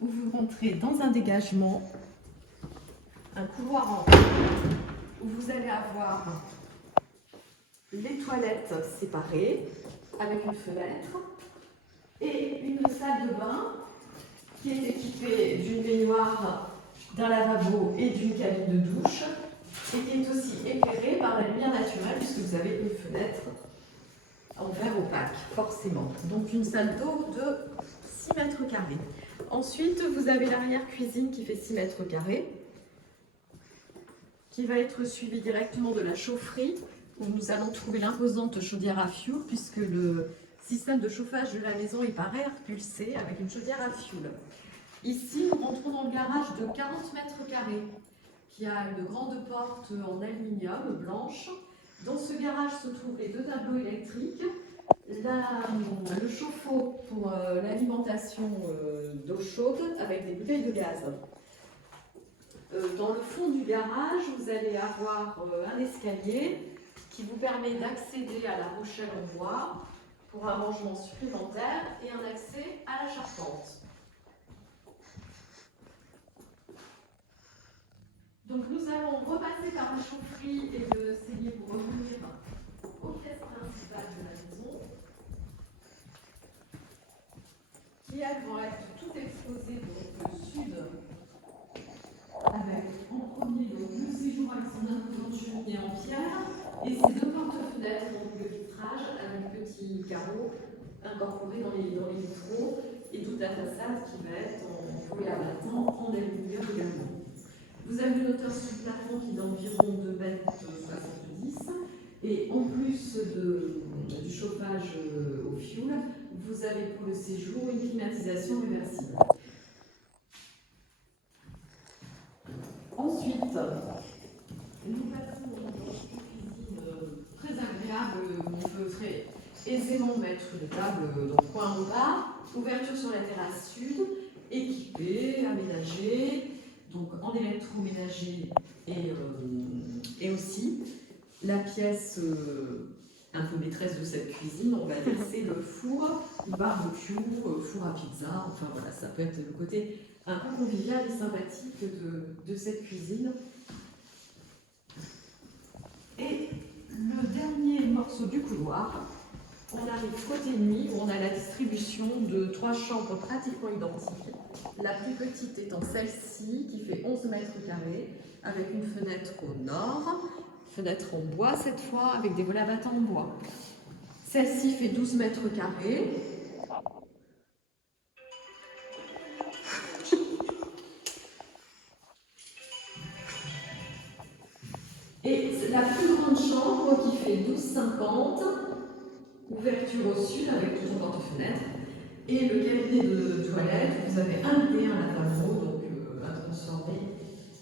où vous rentrez dans un dégagement, un couloir en où vous allez avoir les toilettes séparées avec une fenêtre et une salle de bain qui est équipée d'une baignoire, d'un lavabo et d'une cabine de douche et qui est aussi éclairée par la lumière naturelle puisque vous avez une fenêtre en verre opaque, forcément. Donc une salle d'eau de 6 mètres carrés. Ensuite, vous avez l'arrière-cuisine qui fait 6 mètres carrés, qui va être suivie directement de la chaufferie, où nous allons trouver l'imposante chaudière à fioul, puisque le système de chauffage de la maison est par air pulsé avec une chaudière à fioul. Ici, nous rentrons dans le garage de 40 mètres carrés, qui a une grande porte en aluminium blanche. Dans ce garage se trouvent les 2 tableaux électriques, le chauffe-eau pour l'alimentation d'eau chaude avec des bouteilles de gaz. Dans le fond du garage, vous allez avoir un escalier qui vous permet d'accéder à la rochelle en bois pour un rangement supplémentaire et un accès à la charpente. Donc nous allons repasser par la chaufferie et le cellier pour revenir aux pièces principales de la maison, qui elles vont être toutes exposées donc sud, avec en premier le séjour avec son imposante cheminée en pierre et ses 2 porte-fenêtres, donc le vitrage avec petits carreaux incorporés dans les vitraux et toute la façade qui va être en fouet à battant en aluminium également. Vous avez une hauteur sous le plafond qui est d'environ 2,70 m et en plus du chauffage au fioul, vous avez pour le séjour une climatisation réversible. Ensuite, nous passons dans une cuisine très agréable où on peut très aisément mettre des tables dans le coin repas, ouverture sur la terrasse sud, équipée, aménagée, donc en électroménager et aussi la pièce un peu maîtresse de cette cuisine, on va dire, c'est le four, le barbecue, four à pizza, enfin voilà, ça peut être le côté un peu convivial et sympathique de cette cuisine. Et le dernier morceau du couloir, on arrive côté nuit où on a la distribution de 3 chambres pratiquement identiques. La plus petite étant celle-ci qui fait 11 mètres carrés avec une fenêtre au nord, fenêtre en bois cette fois avec des volets à battants en bois. Celle-ci fait 12 mètres carrés. Et la plus grande chambre qui fait 12,50, ouverture au sud avec tout en porte-fenêtre. Et le cabinet de toilette, vous avez un lit et un lavabo, donc à transformer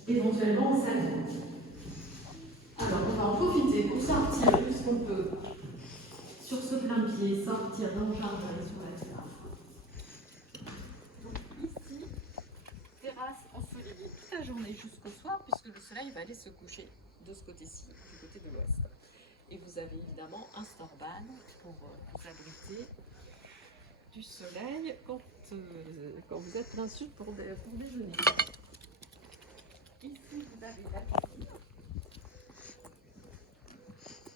éventuellement en salle de bain. Alors on va en profiter pour sortir, puisqu'on peut, sur ce plein pied, sortir dans le jardin et sur la terrasse. Donc ici, terrasse ensoleillée toute la journée jusqu'au soir, puisque le soleil va aller se coucher de ce côté-ci, du côté de l'ouest. Et vous avez évidemment un storban pour vous abriter du soleil quand vous êtes plein sud pour déjeuner. Ici, vous avez la cuisine.